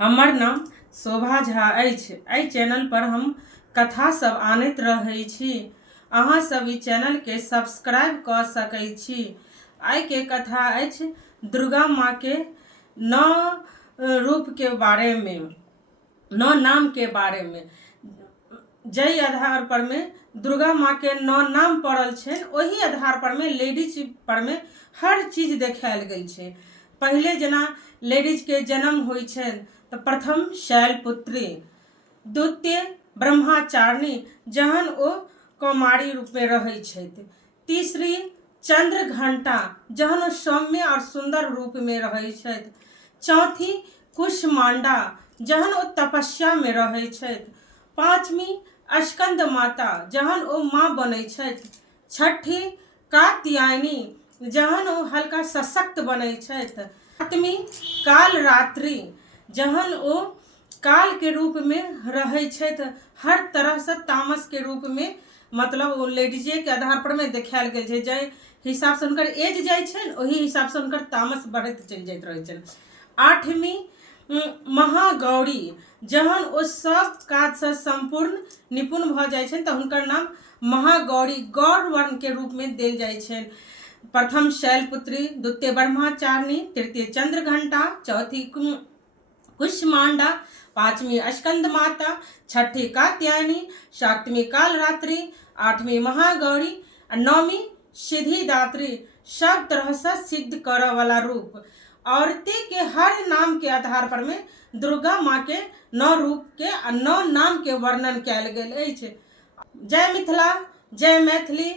हमर नाम शोभा झा अछि। एहि चैनल पर हम कथा सब आनैत रहै छी। अहाँ सब ई चैनल के सब्सक्राइब कऽ सकै छी। आइ के कथा अछि दुर्गा माँ के 9 रूप के बारे में, 9 नाम के बारे में। जय आधार पर में दुर्गा माँ के 9 नाम पड़ल छै, वही आधार पर में लेडीज पर में हर चीज देखायल गेल छै। पहले जना लेडीज के जन्म होइ छै तो प्रथम शैलपुत्री, द्वितीय ब्रह्मचारिणी जहन ओ कौमारी रूप में रहै छथि, तीसरी चंद्र घंटा जहन ओ सौम्य और सुंदर रूप में रहै छथि, चौथी कुष्मांडा जहन ओ तपस्या में रहै छथि, पांचवी स्कंद माता जहन ओ माँ बनै छथि, छठी कात्यायनी जहन ओ हल्का सशक्त बनै छथि, सातवीं कालरात्रि जहन ओ काल के रूप में रहै छथि, हर तरह से तामस के रूप में, मतलब वो लेडीजे के आधार पर में देखायल गेल छै। जाहि हिसाब से उनकर एज जाय छै वही हिसाब से उनकर तामस बढ़त चल जाइत रहै छै। आठवीं महागौरी जहन ओ सब काज से संपूर्ण निपुण भ जाय छै तो हुनकर नाम महागौरी गौर वर्ण के रूप में देल जाय छै। प्रथम शैलपुत्री, द्वितीय ब्रह्मचारिणी, तृतीय चंद्र घंटा, चौथी कुष्मांडा, पांचवी स्कंद माता, छठी कात्यायनी, सातवीं कालरात्रि, आठवीं महागौरी, नौवीं सिद्धिदात्री, सब तरह से सिद्ध करे वाला रूप। औरतें के हर नाम के आधार पर में दुर्गा माँ के 9 रूप के 9 नाम के वर्णन कयल गेल अछि। जय मिथिला, जय मैथिली।